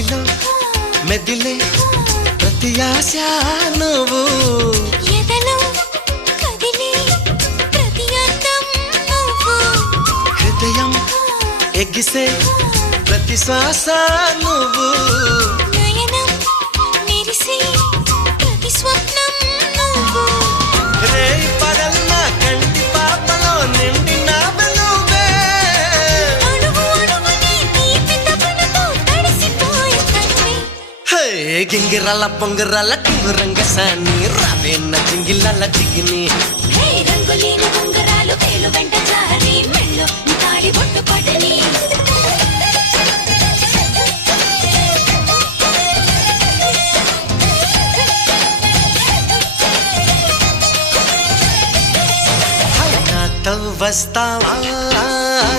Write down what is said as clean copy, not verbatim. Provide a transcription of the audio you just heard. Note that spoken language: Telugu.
మదిలో మెదిలే ప్రతి ఆశ నువ్వు ఎదలో కదిలే ప్రతి అందం నువ్వు హృదయం ఎగిసే ప్రతి శ్వాస నువ్వు నయనం మెరిసే ప్రతి స్వప్నం నువ్వు రేయి పగలు నా కంటి పాపలో నిండిన నువ్వే అణువు అణువుని తీపి తపనతో తడిసిపోయే తనువే హే గింగిరాల పొంగిరాల టింగురంగ సాని రావేన్న జింగిలాల జిగిని హే రంగులేని ఉంగరాలు వేలు వెంట జారి మెళ్ళు తాళి బొట్టు పడని నాతో వస్తావా